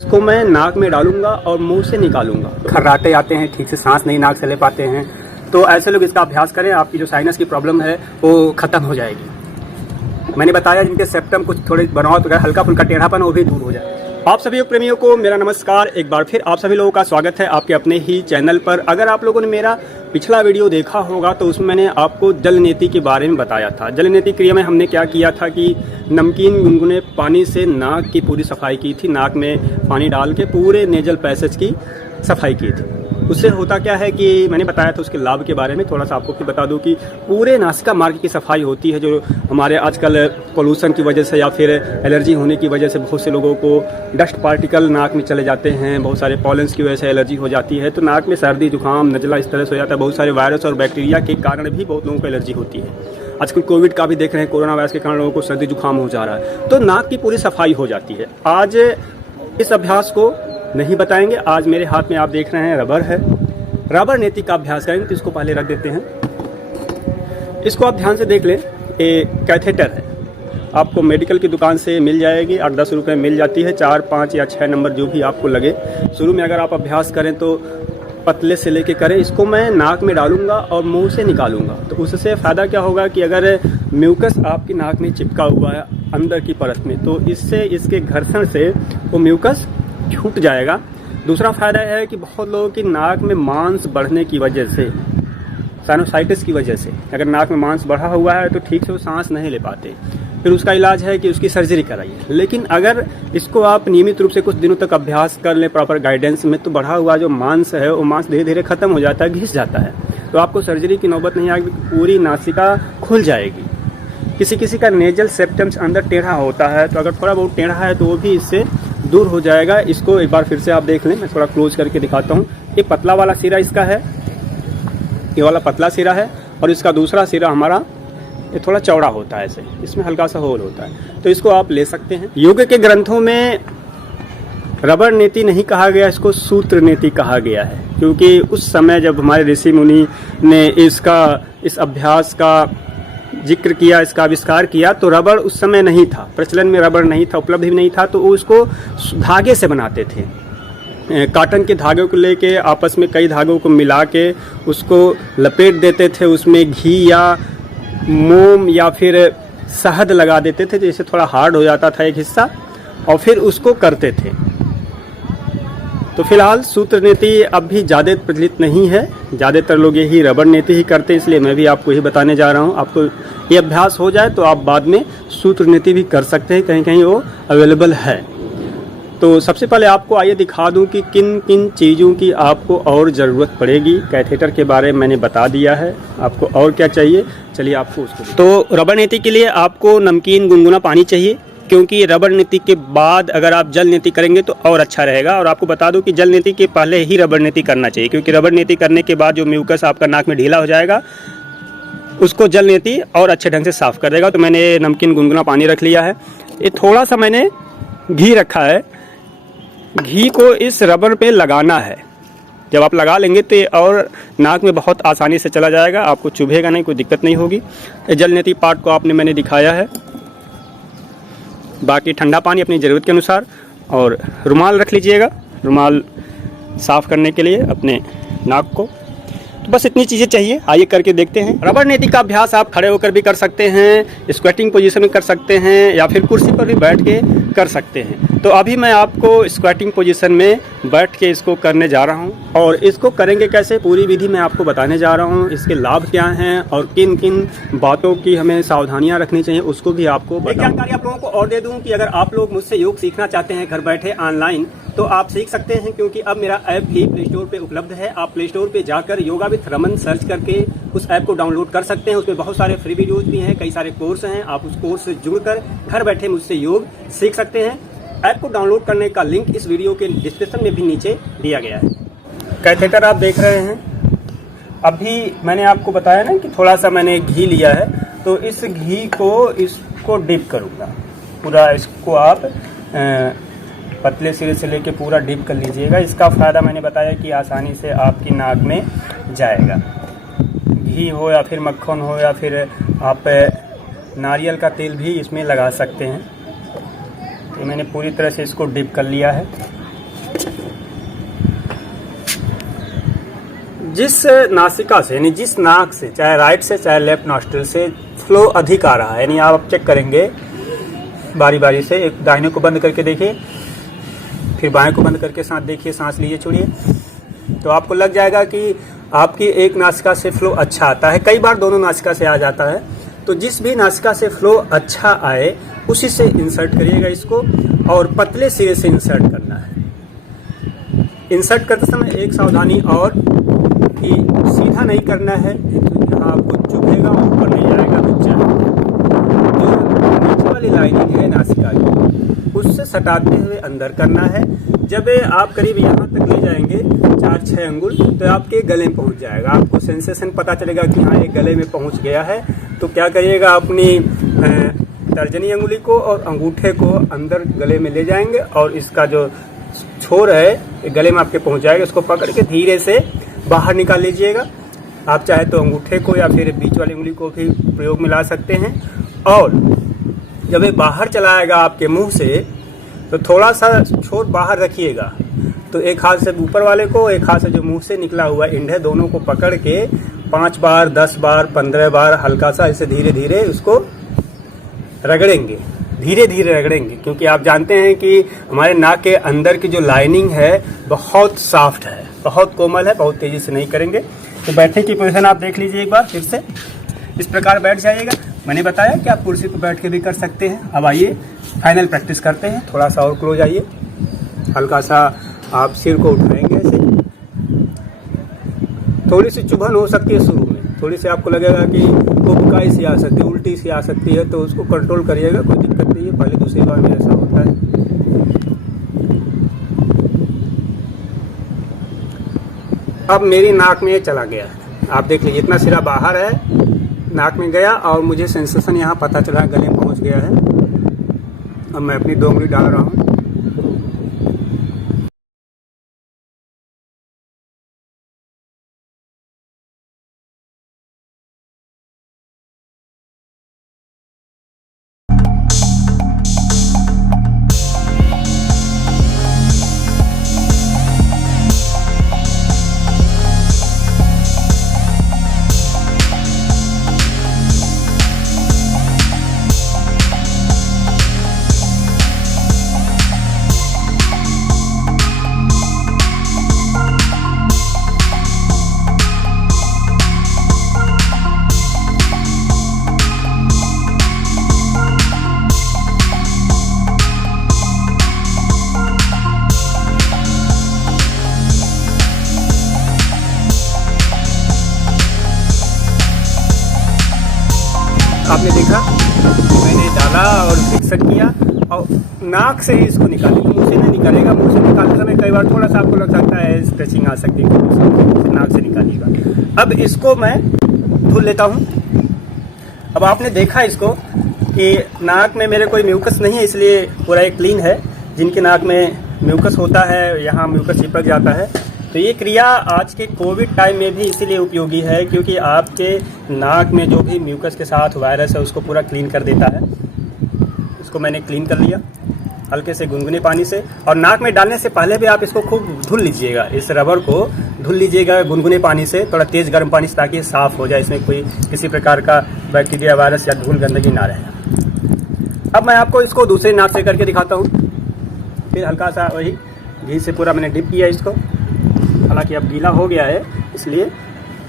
इसको मैं नाक में डालूंगा और मुंह से निकालूंगा। खर्राटे आते हैं, ठीक से सांस नहीं नाक से ले पाते हैं, तो ऐसे लोग इसका अभ्यास करें, आपकी जो साइनस की प्रॉब्लम है वो खत्म हो जाएगी। मैंने बताया जिनके सेप्टम कुछ थोड़े बनाओ तो हल्का फुल्का टेढ़ापन वो भी दूर हो जाए। आप सभी योग प्रेमियों को मेरा नमस्कार। एक बार फिर आप सभी लोगों का स्वागत है आपके अपने ही चैनल पर। अगर आप लोगों ने मेरा पिछला वीडियो देखा होगा तो उसमें मैंने आपको जल नीति के बारे में बताया था। जल नीति क्रिया में हमने क्या किया था कि नमकीन गुनगुने पानी से नाक की पूरी सफाई की थी। नाक में पानी डाल के पूरे नेजल पैसेज की सफाई की थी। उससे होता क्या है कि मैंने बताया था उसके लाभ के बारे में। थोड़ा सा आपको फिर बता दूं कि पूरे नासिका मार्ग की सफाई होती है। जो हमारे आजकल पोल्यूशन की वजह से या फिर एलर्जी होने की वजह से बहुत से लोगों को डस्ट पार्टिकल नाक में चले जाते हैं, बहुत सारे पॉलेंस की वजह से एलर्जी हो जाती है, तो नाक में सर्दी जुकाम नजला इस तरह से हो जाता है। बहुत सारे वायरस और बैक्टीरिया के कारण भी बहुत लोगों को एलर्जी होती है। आजकल कोविड का भी देख रहे हैं, कोरोना वायरस के कारण लोगों को सर्दी जुकाम हो जा रहा है, तो नाक की पूरी सफाई हो जाती है। आज इस अभ्यास को नहीं बताएंगे। आज मेरे हाथ में आप देख रहे हैं रबर है। रबर नीति का अभ्यास करेंगे तो इसको पहले रख देते हैं। इसको आप ध्यान से देख लें, एक कैथेटर है, आपको मेडिकल की दुकान से मिल जाएगी, 8-10 रुपये मिल जाती है। 4, 5 या 6 नंबर जो भी आपको लगे। शुरू में अगर आप अभ्यास करें तो पतले से लेके करें। इसको मैं नाक में डालूंगा और मुंह से निकालूंगा, तो उससे फ़ायदा क्या होगा कि अगर म्यूकस आपकी नाक में चिपका हुआ है अंदर की परत में, तो इससे इसके घर्षण से वो म्यूकस छूट जाएगा। दूसरा फायदा है कि बहुत लोगों की नाक में मांस बढ़ने की वजह से, साइनोसाइटिस की वजह से, अगर नाक में मांस बढ़ा हुआ है तो ठीक से वो सांस नहीं ले पाते, फिर उसका इलाज है कि उसकी सर्जरी कराइए। लेकिन अगर इसको आप नियमित रूप से कुछ दिनों तक अभ्यास कर लें प्रॉपर गाइडेंस में, तो बढ़ा हुआ जो मांस है वो मांस धीरे धीरे खत्म हो जाता है, घिस जाता है, तो आपको सर्जरी की नौबत नहीं आएगी, पूरी नासिका खुल जाएगी। किसी किसी का नेजल सेप्टम्स अंदर टेढ़ा होता है, तो अगर थोड़ा बहुत टेढ़ा है तो वो भी इससे दूर हो जाएगा। इसको एक बार फिर से आप देख लें, मैं थोड़ा क्लोज करके दिखाता हूँ। ये पतला वाला सिरा इसका है, ये वाला पतला सिरा है, और इसका दूसरा सिरा हमारा ये थोड़ा चौड़ा होता है, ऐसे इसमें हल्का सा होल होता है, तो इसको आप ले सकते हैं। योग के ग्रंथों में रबर नीति नहीं कहा गया, इसको सूत्र नीति कहा गया है, क्योंकि उस समय जब हमारे ऋषि मुनि ने इस अभ्यास का जिक्र किया, इसका आविष्कार किया, तो रबर उस समय नहीं था, प्रचलन में रबर नहीं था, उपलब्ध भी नहीं था, तो वो उसको धागे से बनाते थे। कॉटन के धागे को लेके आपस में कई धागों को मिला के उसको लपेट देते थे, उसमें घी या मोम या फिर शहद लगा देते थे, जैसे थोड़ा हार्ड हो जाता था एक हिस्सा, और फिर उसको करते थे। तो फिलहाल सूत्र नीति अब भी ज़्यादा प्रचलित नहीं है, ज़्यादातर लोग यही रबर नीति ही करते हैं, इसलिए मैं भी आपको यही बताने जा रहा हूँ। आपको ये अभ्यास हो जाए तो आप बाद में सूत्र नीति भी कर सकते हैं, कहीं कहीं वो अवेलेबल है। तो सबसे पहले आपको आइए दिखा दूं कि किन किन चीज़ों की आपको और ज़रूरत पड़ेगी। कैथेटर के बारे में मैंने बता दिया है, आपको और क्या चाहिए, चलिए आपको उसको। तो रबर नीति के लिए आपको नमकीन गुनगुना पानी चाहिए, क्योंकि रबर नीति के बाद अगर आप जल नीति करेंगे तो और अच्छा रहेगा। और आपको बता दूं कि जल नीति के पहले ही रबर नीति करना चाहिए, क्योंकि रबर नीति करने के बाद जो म्यूकस आपका नाक में ढीला हो जाएगा, उसको जल नीति और अच्छे ढंग से साफ कर देगा। तो मैंने नमकीन गुनगुना पानी रख लिया है। ये थोड़ा सा मैंने घी रखा है, घी को इस रबर पे लगाना है। जब आप लगा लेंगे तो और नाक में बहुत आसानी से चला जाएगा, आपको चुभेगा नहीं, कोई दिक्कत नहीं होगी। जल नीति पार्ट को आपने मैंने दिखाया है। बाकी ठंडा पानी अपनी ज़रूरत के अनुसार, और रुमाल रख लीजिएगा, रुमाल साफ़ करने के लिए अपने नाक को। तो बस इतनी चीज़ें चाहिए। आइए करके देखते हैं। रबर नीति का अभ्यास आप खड़े होकर भी कर सकते हैं, स्क्वैटिंग पोजीशन में कर सकते हैं, या फिर कुर्सी पर भी बैठ के कर सकते हैं। तो अभी मैं आपको स्क्वैटिंग पोजीशन में बैठ के इसको करने जा रहा हूं, और इसको करेंगे कैसे, पूरी विधि मैं आपको बताने जा रहा हूं। इसके लाभ क्या हैं और किन किन बातों की हमें सावधानियां रखनी चाहिए, उसको भी आपको एक जानकारी आप लोगों को और दे दूं कि अगर आप लोग मुझसे योग सीखना चाहते हैं घर बैठे ऑनलाइन, तो आप सीख सकते हैं, क्योंकि अब मेरा ऐप भी प्ले स्टोर पे उपलब्ध है। आप प्ले स्टोर पे जाकर योगा विद रमन सर्च करके उस ऐप को डाउनलोड कर सकते हैं। उसमें बहुत सारे फ्री वीडियोज भी हैं, कई सारे कोर्स हैं। आप उस कोर्स से जुड़कर घर बैठे मुझसे योग सीख सकते हैं। ऐप को डाउनलोड करने का लिंक इस वीडियो के डिस्क्रिप्शन में भी नीचे दिया गया है। कैथेटर आप देख रहे हैं। अभी मैंने आपको बताया ना कि थोड़ा सा मैंने घी लिया है, तो इस घी को इसको डिप करूँगा पूरा। इसको आप पतले सिरे से लेके पूरा डिप कर लीजिएगा। इसका फ़ायदा मैंने बताया कि आसानी से आपकी नाक में जाएगा। घी हो या फिर मक्खन हो या फिर आप नारियल का तेल भी इसमें लगा सकते हैं। तो मैंने पूरी तरह से इसको डिप कर लिया है। जिस नासिका से यानी जिस नाक से, चाहे राइट से चाहे लेफ्ट नॉस्ट्रिल से फ्लो अधिक आ रहा है, यानी आप चेक करेंगे बारी बारी से, एक दाहिने को बंद करके देखिए, फिर बाएं को बंद करके सांस देखिए, सांस लीजिए, छोड़िए, तो आपको लग जाएगा कि आपकी एक नासिका से फ्लो अच्छा आता है। कई बार दोनों नासिका से आ जाता है, तो जिस भी नासिका से फ्लो अच्छा आए उसी से इंसर्ट करिएगा इसको, और पतले सिरे से इंसर्ट करना है। इंसर्ट करते समय एक सावधानी और कि सीधा नहीं करना है, यहाँ आपको चुभेगा और ऊपर नहीं जाएगा, बच्चा जो नीचे वाली लाइनिंग है नासिका की उससे सटाते हुए अंदर करना है। जब आप करीब यहाँ तक ले जाएंगे 4-6 अंगुल, तो आपके गले में पहुँच जाएगा, आपको सेंसेशन पता चलेगा कि हाँ ये गले में पहुँच गया है। तो क्या करिएगा, अपनी तर्जनी अंगुली को और अंगूठे को अंदर गले में ले जाएंगे और इसका जो छोर है गले में आपके पहुंच जाएगा, इसको पकड़ के धीरे से बाहर निकाल लीजिएगा। आप चाहे तो अंगूठे को या फिर बीच वाली उंगली को भी प्रयोग में ला सकते हैं। और जब ये बाहर चला आएगा आपके मुंह से, तो थोड़ा सा छोर बाहर रखिएगा, तो एक हाथ से ऊपर वाले को, एक हाथ से जो मुंह से निकला हुआ इंड है, दोनों को पकड़ के 5 बार, 10 बार, 15 बार हल्का सा ऐसे धीरे धीरे उसको रगड़ेंगे, धीरे धीरे रगड़ेंगे, क्योंकि आप जानते हैं कि हमारे नाक के अंदर की जो लाइनिंग है बहुत सॉफ्ट है, बहुत कोमल है, बहुत तेजी से नहीं करेंगे। तो बैठने की पोजीशन आप देख लीजिए एक बार फिर से, इस प्रकार बैठ जाइएगा। मैंने बताया कि आप कुर्सी पर बैठ के भी कर सकते हैं। अब आइए फाइनल प्रैक्टिस करते हैं। थोड़ा सा और क्लोज आइए, हल्का सा आप सिर को उठाएंगे ऐसे। थोड़ी सी चुभन हो सकती है शुरू में, थोड़ी सी आपको लगेगा कि उबकाई सी आ सकती है, उल्टी सी आ सकती है, तो उसको कंट्रोल करिएगा, कोई दिक्कत नहीं है। पहले दूसरी बार में ऐसा होता है। अब मेरी नाक में चला गया है, आप देख लीजिए, इतना सिरा बाहर है, नाक में गया और मुझे सेंसेशन यहाँ पता चला, गले में पहुँच गया है। अब मैं अपनी 2 उंगली डाल रहा हूँ। आपने देखा मैंने डाला और फिक्सड किया और नाक से ही इसको निकाले, तो मुंह से नहीं निकालेगा। मुंह से निकालते समय कई बार थोड़ा सा आपको लग सकता है स्ट्रेचिंग आ सकती है, तो नाक से निकालिएगा। अब इसको मैं धुल लेता हूँ। अब आपने देखा इसको कि नाक में मेरे कोई म्यूकस नहीं है, इसलिए पूरा एक क्लीन है। जिनके नाक में म्यूकस होता है, यहाँ म्यूकस चिपक जाता है, तो ये क्रिया आज के कोविड टाइम में भी इसीलिए उपयोगी है, क्योंकि आपके नाक में जो भी म्यूकस के साथ वायरस है उसको पूरा क्लीन कर देता है। इसको मैंने क्लीन कर लिया हल्के से गुनगुने पानी से, और नाक में डालने से पहले भी आप इसको खूब धुल लीजिएगा। इस रबर को धुल लीजिएगा गुनगुने पानी से, थोड़ा तेज़ गर्म पानी से, ताकि साफ़ हो जाए, इसमें कोई किसी प्रकार का बैक्टीरिया, वायरस या धूल गंदगी ना रहे। अब मैं आपको इसको दूसरे नाक से करके दिखाता हूँ। फिर हल्का सा वही घी से पूरा मैंने डिप किया इसको, हालांकि अब गीला हो गया है इसलिए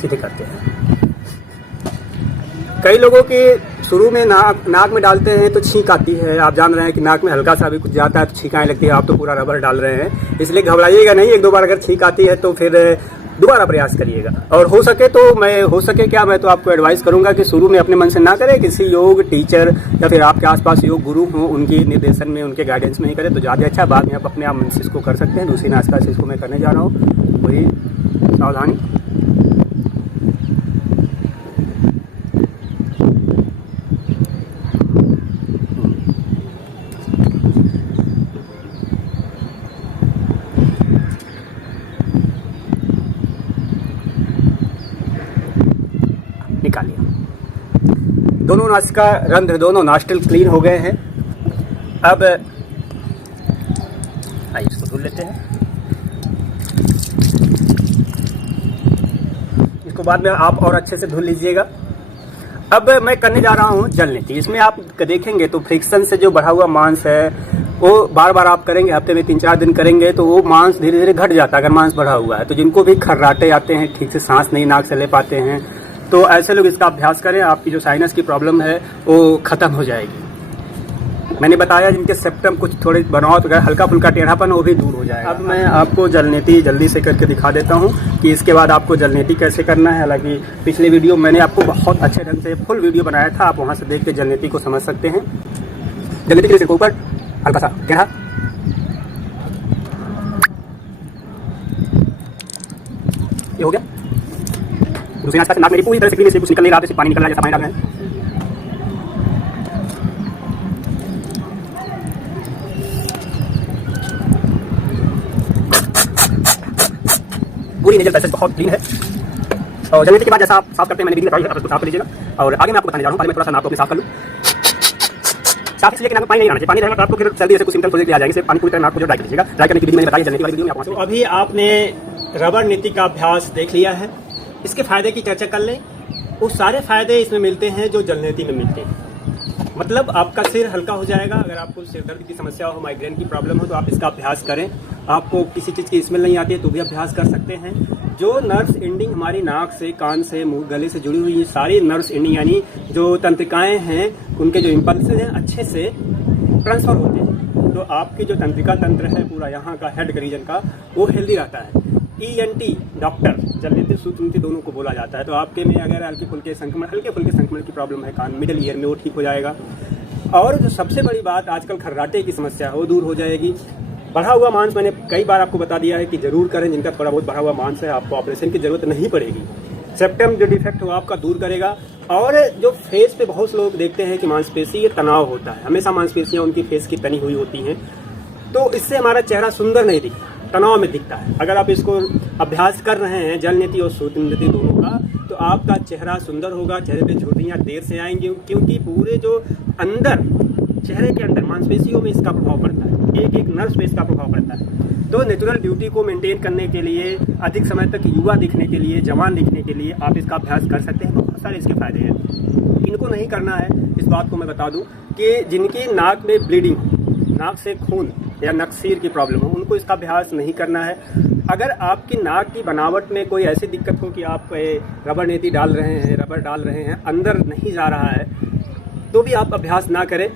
सीधे करते हैं। कई लोगों के शुरू में नाक में डालते हैं तो छींक आती है। आप जान रहे हैं कि नाक में हल्का सा भी कुछ जाता है तो छींक आने लगती है। आप तो पूरा रबर डाल रहे हैं, इसलिए घबराइएगा नहीं। 1-2 बार अगर छींक आती है तो फिर दोबारा प्रयास करिएगा। और हो सके क्या मैं तो आपको एडवाइस करूंगा कि शुरू में अपने मन से ना करें, किसी योग टीचर या फिर आपके आसपास योग गुरु हो उनके निर्देशन में, उनके गाइडेंस में ही करें तो ज़्यादा अच्छा। बाद में आप अपने आप मन से इसको कर सकते हैं। दूसरी नासिका से इसको मैं करने जा रहा हूँ, वही सावधानी। निकालिए। दोनों नासिका रंध्र, दोनों नॉस्ट्रिल क्लीन हो गए हैं। अब आइए इसको धुल लेते हैं। बाद में आप और अच्छे से धुल लीजिएगा। अब मैं करने जा रहा हूँ जल नीति। इसमें आप देखेंगे तो फ्रिक्शन से जो बढ़ा हुआ मांस है वो बार बार आप करेंगे, हफ्ते में 3-4 दिन करेंगे तो वो मांस धीरे धीरे घट जाता है अगर मांस बढ़ा हुआ है। तो जिनको भी खर्राटे आते हैं, ठीक से सांस नहीं नाक से ले पाते हैं, तो ऐसे लोग इसका अभ्यास करें। आपकी जो साइनस की प्रॉब्लम है वो खत्म हो जाएगी। मैंने बताया जिनके सेप्टम कुछ थोड़े बनाओ तो हल्का फुल्का टेढ़ापन वो भी दूर हो जाएगा। अब मैं आपको जल नीति जल्दी से करके दिखा देता हूँ कि इसके बाद आपको जल नीति कैसे करना है। हालांकि पिछले वीडियो मैंने आपको बहुत अच्छे ढंग से फुल वीडियो बनाया था, आप वहाँ से देख के जल नीति को समझ सकते हैं। जल नीति के लिए ऊपर हल्का सा टेढ़ा, ये हो गया। दूसरी आसपास नाक मेरी पूरी तरह से क्लीन, से कुछ निकल नहीं रहा, जैसे पानी निकल रहा है, जैसा पानी डाल रहे हैं। पूरी नेजल पैसेज बहुत क्लीन है। और जलने के बाद जैसा आप साफ करते हैं, मैंने वीडियो में बताया, आप उसको साफ कर लीजिएगा। और आगे मैं आपको बताने जा रहा हूँ, पहले मैं थोड़ा सा नाक को अपने साफ कर लूँ। साफ इसलिए कि नाक में पानी नहीं आना चाहिए, पानी रहेगा तो आपको फिर जल्दी से कुछ सिम्टम्स आ जाएंगे। पानी पूरी तरह नाक को जो ड्राई कर लीजिएगा। ड्राई करने की विधि मैंने बताई जलने की वाली वीडियो में आपको। तो अभी आपने रबर नीति का अभ्यास देख लिया है, इसके फायदे की चर्चा कर लें। वो सारे फायदे इसमें मिलते हैं जो जल नीति में मिलते हैं। मतलब आपका सिर हल्का हो जाएगा। अगर आपको सिर दर्द की समस्या हो, माइग्रेन की प्रॉब्लम हो, तो आप इसका अभ्यास करें। आपको किसी चीज़ की स्मेल नहीं आती है तो भी अभ्यास कर सकते हैं। जो नर्व्स एंडिंग हमारी नाक से, कान से, मुंह, गले से जुड़ी हुई सारी नर्व्स एंडिंग यानी जो तंत्रिकाएं हैं, उनके जो इम्पल्स हैं अच्छे से ट्रांसफर होते हैं। तो आपकी जो तंत्रिका तंत्र है पूरा यहाँ का हेड रीजन का, वो हेल्दी रहता है। ENT डॉक्टर, जल नीति सूत्र नीति दोनों को बोला जाता है। तो आपके में अगर हल्के फुल्के संक्रमण की प्रॉब्लम है कान मिडिल ईयर में, वो ठीक हो जाएगा। और जो सबसे बड़ी बात आजकल खर्राटे की समस्या है वो दूर हो जाएगी। बढ़ा हुआ मांस मैंने कई बार आपको बता दिया है कि जरूर करें। जिनका थोड़ा बहुत बढ़ा हुआ मांस है आपको ऑपरेशन की जरूरत नहीं पड़ेगी। सेप्टम जो डिफेक्ट हो आपका दूर करेगा। और जो फेस पे बहुत से लोग देखते हैं कि मांसपेशी ये तनाव होता है, हमेशा मांसपेशियां उनकी फेस की तनी हुई होती हैं, तो इससे हमारा चेहरा सुंदर नहीं दिखता, तनाव में दिखता है। अगर आप इसको अभ्यास कर रहे हैं जल नीति और सूत्र नीति दोनों का, तो आपका चेहरा सुंदर होगा। चेहरे पे झुर्रियाँ देर से आएंगी क्योंकि पूरे जो अंदर चेहरे के अंदर मांसपेशियों में इसका प्रभाव पड़ता है, एक एक नर्व पे इसका प्रभाव पड़ता है। तो नेचुरल ब्यूटी को मेंटेन करने के लिए, अधिक समय तक युवा दिखने के लिए, जवान दिखने के लिए आप इसका अभ्यास कर सकते हैं। बहुत सारे इसके फायदे हैं। इनको नहीं करना है, इस बात को मैं बता दूं कि जिनकी नाक में ब्लीडिंग, नाक से खून या नक्सीर की प्रॉब्लम हो, उनको इसका अभ्यास नहीं करना है। अगर आपकी नाक की बनावट में कोई ऐसी दिक्कत हो कि आप रबर नीति डाल रहे हैं, रबर डाल रहे हैं, अंदर नहीं जा रहा है, तो भी आप अभ्यास ना करें।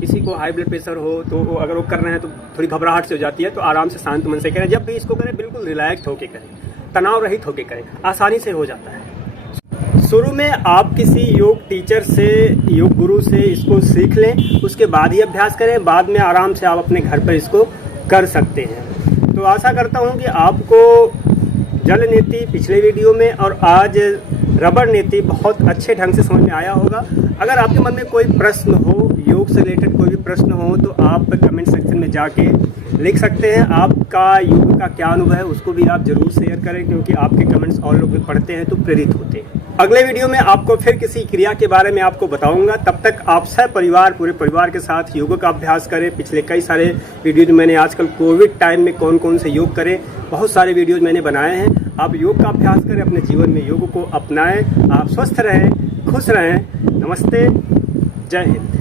किसी को हाई ब्लड प्रेशर हो तो अगर वो कर रहे हैं तो थोड़ी घबराहट से हो जाती है, तो आराम से शांत मन से करें। जब भी इसको करें बिल्कुल रिलैक्स होके करें, तनाव रहित होके करें, आसानी से हो जाता है। शुरू में आप किसी योग टीचर से, योग गुरु से इसको सीख लें, उसके बाद ही अभ्यास करें। बाद में आराम से आप अपने घर पर इसको कर सकते हैं। तो आशा करता हूँ कि आपको जल नीति पिछले वीडियो में और आज रबर नीति बहुत अच्छे ढंग से समझ में आया होगा। अगर आपके मन में कोई प्रश्न हो, योग से रिलेटेड कोई भी प्रश्न हो, तो आप कमेंट सेक्शन में जाके लिख सकते हैं। आपका योग का क्या अनुभव है उसको भी आप जरूर शेयर करें, क्योंकि आपके कमेंट्स और लोग भी पढ़ते हैं तो प्रेरित होते हैं। अगले वीडियो में आपको फिर किसी क्रिया के बारे में आपको बताऊंगा। तब तक आप सब परिवार, पूरे परिवार के साथ योग का अभ्यास करें। पिछले कई सारे वीडियो मैंने आजकल कोविड टाइम में कौन कौन से योग करें, बहुत सारे वीडियोज मैंने बनाए हैं। आप योग का अभ्यास करें, अपने जीवन में योग को अपनाएं। आप स्वस्थ रहें, खुश रहें। नमस्ते, जय हिंद।